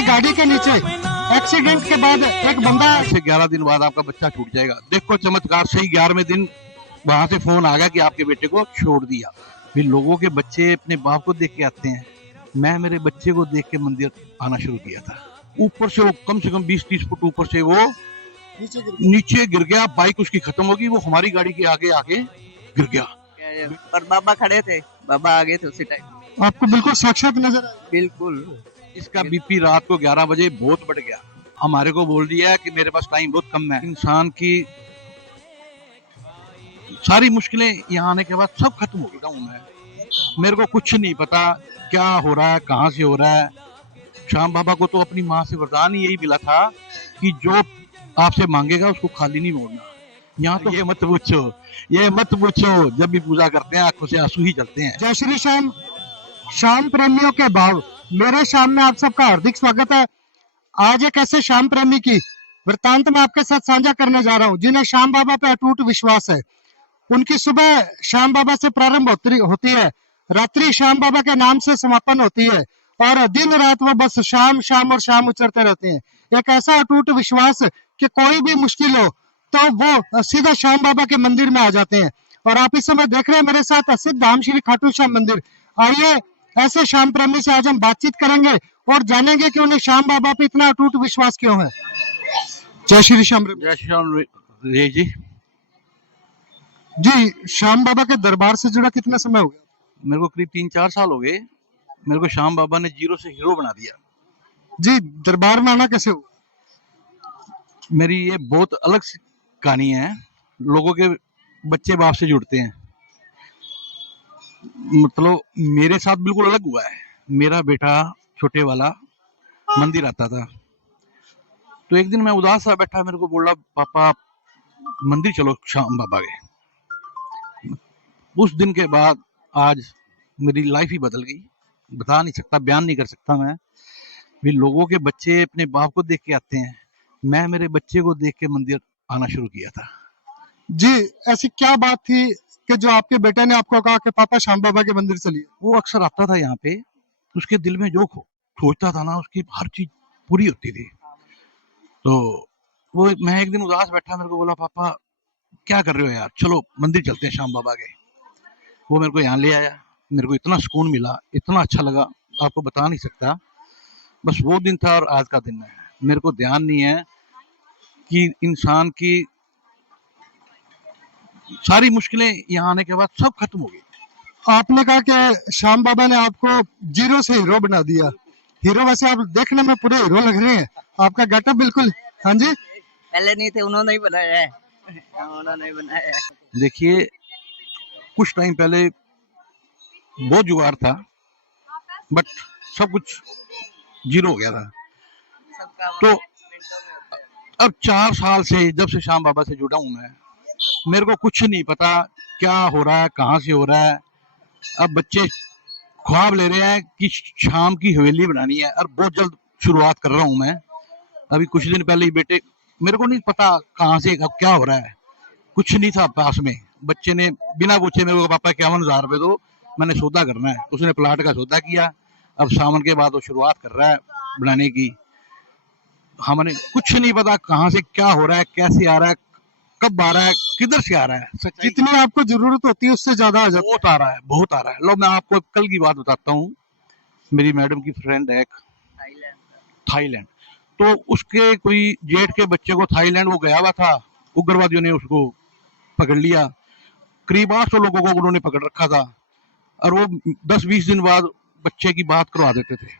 की गाड़ी के नीचे एक्सीडेंट के बाद एक बंदा से 11 दिन बाद आपका बच्चा छूट जाएगा। देखो चमत्कार, सही 11वें दिन वहां से फोन आ गया कि आपके बेटे को छोड़ दिया। फिर लोगों के बच्चे अपने बाप को देख के आते हैं। मैं मेरे बच्चे को देख के मंदिर आना शुरू किया था। ऊपर से वो कम से कम 20-30 फुट ऊपर से वो नीचे गिर गया। बाइक उसकी खत्म होगी, वो हमारी गाड़ी के आगे आके गिर गया। और बाबा खड़े थे, बाबा आगे थे उसी टाइम। आपको बिल्कुल साक्षात नजर आया। बिल्कुल। इसका बीपी रात को 11 बजे बहुत बढ़ गया। हमारे को बोल दिया कि मेरे पास टाइम बहुत कम है। इंसान की सारी मुश्किलें यहाँ आने के बाद सब खत्म हो गया हूँ मैं। मेरे को कुछ नहीं पता क्या हो रहा है, कहाँ से हो रहा है। श्याम बाबा को तो अपनी माँ से वरदान ही यही मिला था कि जो आपसे मांगेगा उसको खाली नहीं मोड़ना। यहाँ तो ये मत पूछो, ये मत पूछो। जब भी पूजा करते हैं आंखों से आंसू ही चलते हैं। जय श्री श्याम। श्याम प्रेमियों के भाव, मेरे श्याम में आप सबका हार्दिक स्वागत है। आज एक ऐसे श्याम प्रेमी की वृतांत मैं आपके साथ साझा करने जा रहा हूँ जिन्हें श्याम बाबा पे अटूट विश्वास है। उनकी सुबह श्याम बाबा से प्रारंभ होती है, रात्रि श्याम बाबा के नाम से समापन होती है और दिन रात वो बस श्याम श्याम और श्याम उचरते रहते हैं। एक ऐसा अटूट विश्वास कि कोई भी मुश्किल हो तो वो सीधा श्याम बाबा के मंदिर में आ जाते हैं। और आप इस समय देख रहे हैं मेरे साथ सिद्ध धाम श्री खाटू श्याम मंदिर। आइए ऐसे श्याम प्रेमी से आज हम बातचीत करेंगे और जानेंगे कि उन्हें श्याम बाबा पे इतना अटूट विश्वास क्यों है। जय श्री श्याम। जय श्री राम रे जी। जी, श्याम बाबा के दरबार से जुड़ा कितना समय हो गया? मेरे को करीब 3-4 साल हो गए। मेरे को श्याम बाबा ने जीरो से हीरो बना दिया। जी, दरबार में आना कैसे हुआ? मेरी ये बहुत अलग सी कहानी है। लोगों के बच्चे बाप से जुड़ते हैं, मतलब मेरे साथ बिल्कुल अलग हुआ है। मेरा बेटा छोटे वाला मंदिर आता था, तो एक दिन मैं उदास सा बैठा, मेरे को बोला पापा मंदिर चलो श्याम बाबा के। उस दिन के बाद आज मेरी लाइफ ही बदल गई। बता नहीं सकता, बयान नहीं कर सकता मैं। भी लोगों के बच्चे अपने बाप को देख के आते हैं। मैं मेरे बच्चे को देख के मंदिर आना शुरू किया था। जी, ऐसी क्या बात थी कि जो आपके बेटे ने आपको कहा कि पापा श्याम बाबा के मंदिर चलिए? वो अक्सर आता था यहाँ पे, उसके दिल में जो सोचता था ना, उसकी हर चीज पूरी होती थी। तो वो मैं एक दिन उदास बैठा, मेरे को बोला पापा क्या कर रहे हो यार, चलो मंदिर चलते हैं श्याम बाबा के। वो मेरे को यहाँ ले आया। मेरे को इतना सुकून मिला, इतना अच्छा लगा, आपको बता नहीं सकता। बस वो दिन था और आज का दिन है। मेरे को ध्यान नहीं है कि इंसान की सारी मुश्किलें यहाँ आने के बाद सब खत्म हो गई। आपने कहा कि श्याम बाबा ने आपको जीरो से हीरो बना दिया। हीरो वैसे आप देखने में पूरे हीरो लग रहे हैं, आपका गेटअप बिल्कुल। हाँ जी, पहले नहीं थे, उन्होंने ही बनाया है। उन्होंने ही बनाया है। देखिए कुछ टाइम पहले बहुत जुगाड़ था, बट सब कुछ जीरो हो गया था। तो अब 4 साल से जब से श्याम बाबा से जुड़ा हूं मैं, मेरे को कुछ नहीं पता क्या हो रहा है, कहाँ से हो रहा है। अब बच्चे ख्वाब ले रहे हैं कि शाम की हवेली बनानी है और बहुत जल्द शुरुआत कर रहा हूं मैं। अभी कुछ दिन पहले ही बेटे, मेरे को नहीं पता कहाँ से अब क्या हो रहा है, कुछ नहीं था पास में। बच्चे ने बिना पूछे मेरे को पापा 51,000 रुपए दो, मैंने सौदा करना है। उसने प्लाट का सौदा किया। अब सावन के बाद वो शुरुआत कर रहा है बनाने की। हमने कुछ नहीं पता कहाँ से क्या हो रहा है, कैसे आ रहा है, कब आ रहा है, किधर से आ रहा है। जितनी आपको जरूरत होती है उससे ज्यादा आ जाता बहुत आ रहा है, बहुत आ रहा है। लो मैं आपको कल की बात बताता हूँ। मेरी मैडम की फ्रेंड है थाईलैंड, तो उसके कोई जेठ के बच्चे को थाईलैंड वो गया हुआ था, उग्रवादियों ने उसको पकड़ लिया। करीब 800 लोगों को उन्होंने पकड़ रखा था और वो 10-20 दिन बाद बच्चे की बात करवा देते थे।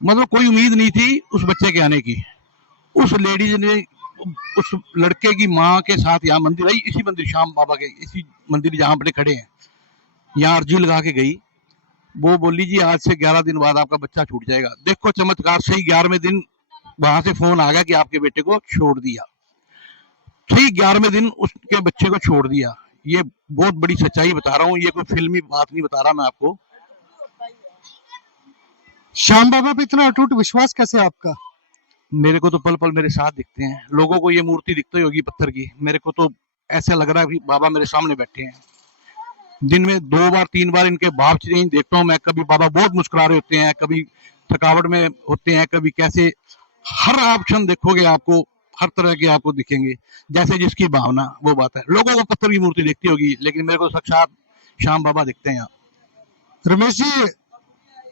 मतलब कोई उम्मीद नहीं थी उस बच्चे के आने की। उस लेडीज ने उस लड़के की माँ के साथ यहाँ मंदिर आई, इसी मंदिर श्याम बाबा के, इसी मंदिर जहाँ अपने खड़े हैं, यहाँ अर्जी लगा के गई। वो बोली जी आज से 11 दिन बाद आपका बच्चा छूट जाएगा। देखो चमत्कार, सही 11वें दिन वहां से फोन आ गया कि आपके बेटे को छोड़ दिया। सही 11वें दिन उसके बच्चे को छोड़ दिया। ये बहुत बड़ी सच्चाई बता रहा हूँ, ये कोई फिल्मी बात नहीं बता रहा मैं आपको। श्याम बाबा पे इतना अटूट विश्वास कैसे आपका? मेरे को तो पल पल मेरे साथ दिखते हैं। लोगों को ये मूर्ति दिखती होगी पत्थर की, मेरे को तो ऐसा लग रहा है कि बाबा मेरे सामने बैठे हैं। दिन में 2 बार 3 बार इनके भाव चेंज देखता हूँ मैं। कभी बाबा बहुत मुस्कुरा रहे होते हैं, कभी थकावट में होते हैं, कभी कैसे, हर ऑप्शन देखोगे आपको हर तरह के आपको दिखेंगे, जैसे जिसकी भावना वो बात है। लोगों को पत्थर की मूर्ति दिखती होगी, लेकिन मेरे को साक्षात श्याम बाबा दिखते हैं यहाँ। रमेश जी,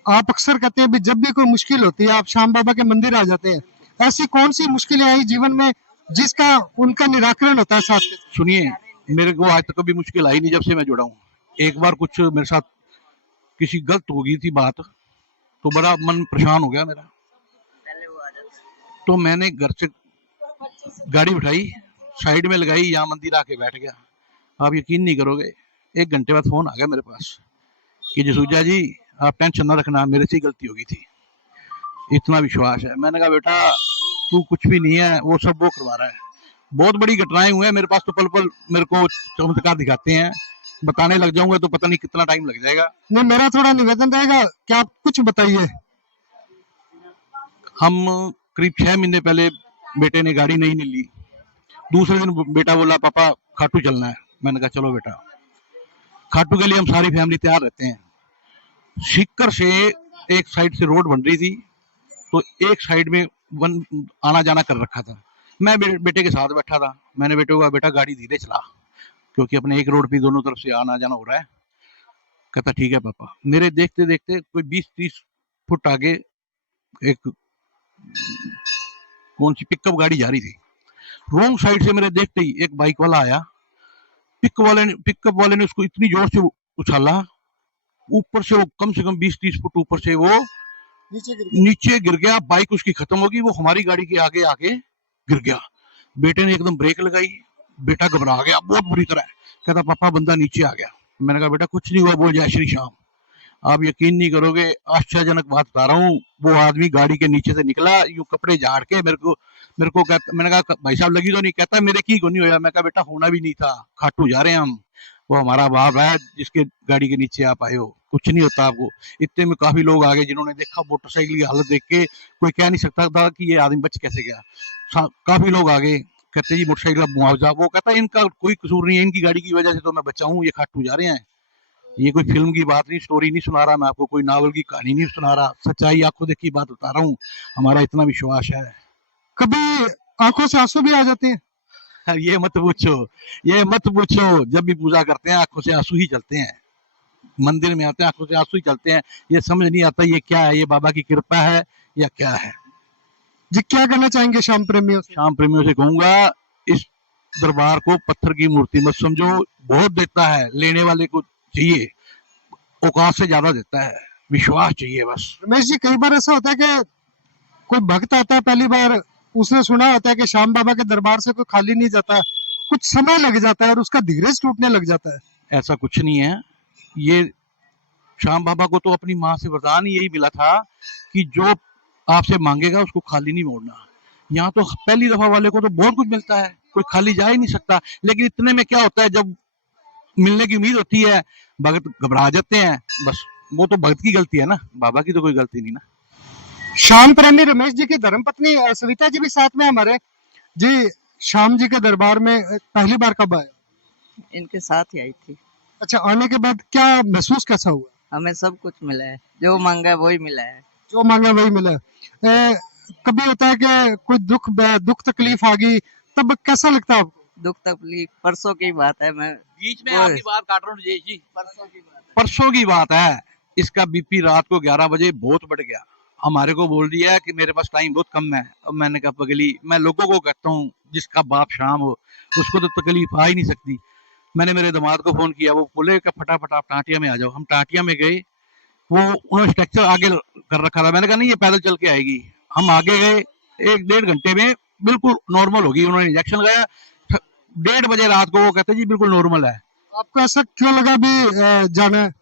आप अक्सर कहते हैं भी जब भी कोई मुश्किल होती है आप श्याम बाबा के मंदिर आ जाते हैं, ऐसी कौन सी मुश्किलें आई जीवन में जिसका उनका निराकरण होता है साथ के? सुनिए, मेरे को आज तक कभी मुश्किल आई नहीं जब से मैं जुड़ा हूँ। एक बार कुछ मेरे साथ किसी गलत हो गई थी बात, तो बड़ा मन परेशान हो गया मेरा, तो मैंने घर से गाड़ी उठाई, साइड में लगाई, यहाँ मंदिर आके बैठ गया। आप यकीन नहीं करोगे, 1 घंटे बाद फोन आ गया मेरे पास कि जसूजा जी आप टेंशन ना रखना, मेरे से ही गलती हो गई थी, इतना विश्वास है। मैंने कहा बेटा तू कुछ भी नहीं है, वो सब वो करवा रहा है। बहुत बड़ी घटनाएं हुई है मेरे पास, तो पल पल मेरे को चमत्कार दिखाते हैं, बताने लग जाऊंगा तो पता नहीं कितना टाइम लग जाएगा। नहीं, मेरा थोड़ा निवेदन रहेगा कि आप कुछ बताइए। हम करीब 6 महीने पहले बेटे ने गाड़ी नहीं ली, दूसरे दिन बेटा बोला पापा खाटू चलना है। मैंने कहा चलो बेटा। खाटू के लिए हम सारी फैमिली तैयार रहते हैं। सीकर से एक साइड से रोड बन रही थी, तो एक साइड में आना जाना कर रखा था। मैं बेटे के साथ बैठा था। मैंने बेटे को कहा बेटा गाड़ी धीरे चला, क्योंकि अपने एक रोड पे दोनों तरफ से आना जाना हो रहा है। कहता ठीक है पापा। मेरे देखते देखते कोई 20-30 फुट आगे एक कौन सी पिकअप गाड़ी जा रही थी, रोंग साइड से मेरे देखते ही एक बाइक वाला आया। पिकअप वाले ने उसको इतनी जोर से उछाला, ऊपर से वो कम से कम 20-30 फुट ऊपर से वो नीचे गिर गया। बाइक उसकी खत्म होगी, वो हमारी गाड़ी के आगे आके गिर गया। बेटे ने एकदम ब्रेक लगाई, बेटा घबरा गया बहुत बुरी तरह। कहता पापा बंदा नीचे आ गया। मैंने कहा बेटा कुछ नहीं हुआ, बोल जय श्री श्याम। आप यकीन नहीं करोगे, आश्चर्यजनक बात बता रहा हूँ, वो आदमी गाड़ी के नीचे से निकला, यूं कपड़े झाड़ के मेरे को कहता, मैंने कहा भाई साहब लगी तो नहीं? कहता मेरे की को नहीं होया। मैं कहा बेटा होना भी नहीं था, खाटू जा रहे हैं हम, वो हमारा बाप है जिसके गाड़ी के नीचे आप आए हो, कुछ नहीं होता आपको। इतने में काफी लोग आ गए जिन्होंने देखा, मोटरसाइकिल की हालत देख के कोई कह नहीं सकता था कि ये आदमी बच कैसे गया। काफी लोग आ गए, कहते जी मोटरसाइकिल का मुआवजा। वो कहता इनका कोई कसूर नहीं है, इनकी गाड़ी की वजह से तो मैं बचा हूँ, ये खाटू जा रहे हैं। ये कोई फिल्म की बात नहीं, स्टोरी नहीं सुना रहा मैं आपको, कोई नावल की कहानी नहीं सुना रहा, सच्चाई आंखों देखी बात बता रहा हूँ। हमारा इतना विश्वास है। कभी आंखों से आंसू भी आ जाते हैं? ये मत पूछो, ये मत पूछो। जब भी पूजा करते हैं आंखों से आंसू ही चलते हैं, मंदिर में आते हैं आंखों से आंसू ही चलते हैं। ये समझ नहीं आता ये क्या है, ये बाबा की कृपा है या क्या है। जी, क्या कहना चाहेंगे श्याम प्रेमियों से? श्याम प्रेमियों से कहूंगा, इस दरबार को पत्थर की मूर्ति मत समझो, बहुत देता है, लेने वाले को चाहिए, औकात से ज्यादा देता है, विश्वास चाहिए बस। रमेश जी, कई बार ऐसा होता है कि कोई भक्त आता है पहली बार, उसने सुना होता है कि श्याम बाबा के दरबार से कोई खाली नहीं जाता, कुछ समय लग जाता है और उसका धीरज टूटने लग जाता है। ऐसा कुछ नहीं है। ये श्याम बाबा को तो अपनी माँ से वरदान यही मिला था कि जो आपसे मांगेगा उसको खाली नहीं मोड़ना। यहाँ तो पहली दफा वाले को तो बहुत कुछ मिलता है, कोई खाली जा ही नहीं सकता। लेकिन इतने में क्या होता है, जब मिलने की उम्मीद होती है भगत घबरा जाते हैं, बस वो तो भगत की गलती है ना, बाबा की तो कोई गलती नहीं ना। श्याम प्रेमी रमेश जी की धर्मपत्नी सविता जी भी साथ में हमारे। जी, श्याम जी के दरबार में पहली बार कब आए? इनके साथ ही आई थी। अच्छा, आने के बाद क्या महसूस कैसा हुआ? हमें सब कुछ मिला है, जो मांगा है वही मिला है। जो मांगा वही मिला। कभी होता है कि कोई दुख तकलीफ आ गई, तब कैसा लगता है आपको? दुख तकलीफ परसों की बात है, मैं बीच में आपकी बात काट रहा हूँ जय जी। परसों की बात है। परसों की बात है। इसका बीपी रात को 11 बजे बहुत बढ़ गया। हमारे को बोल दिया कि मेरे पास टाइम बहुत कम है। अब मैंने कहा पगली, मैं लोगों को कहता हूँ जिसका बाप शाम हो उसको तो तकलीफ आ ही नहीं सकती। मैंने मेरे दामाद को फोन किया, वो बोले कि फटाफट आप टाटिया में आ जाओ। हम टाटिया में गए, वो उन्होंने स्ट्रक्चर आगे कर रखा था। मैंने कहा नहीं ये पैदल चल के आएगी। हम आगे गए, 1-1.5 घंटे में बिल्कुल नॉर्मल होगी। उन्होंने इंजेक्शन लगाया, 1:30 बजे रात को वो कहते जी बिल्कुल नॉर्मल है। आपको ऐसा क्यों लगा भी जाना है?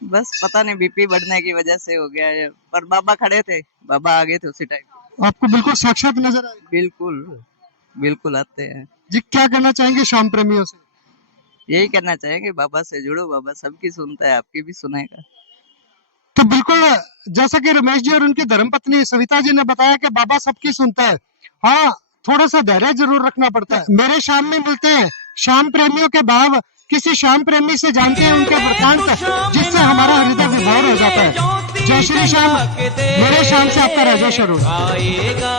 बस पता नहीं बीपी बढ़ने की वजह से हो गया है, पर बाबा खड़े थे, बाबा आ गए थे उसी टाइम। आपको बिल्कुल साक्षात नजर आए? बिल्कुल बिल्कुल आते हैं। जी, क्या कहना चाहेंगे श्याम प्रेमियों से? यही कहना चाहेंगे बाबा से जुड़ो, बाबा सबकी सुनता है, आपकी भी सुनेगा। तो बिल्कुल, जैसा कि रमेश जी और उनकी धर्मपत्नी सविता जी ने बताया कि बाबा सबकी सुनता है। हाँ, थोड़ा सा धैर्य जरूर रखना पड़ता है। मेरे शाम में मिलते हैं श्याम प्रेमियों के भाव, किसी श्याम प्रेमी से जानते हैं उनके वृतांत, जिससे हमारा हृदय विभोर हो जाता है। जय श्री श्याम। मेरे शाम से आपका राजेश अरुण। आएगा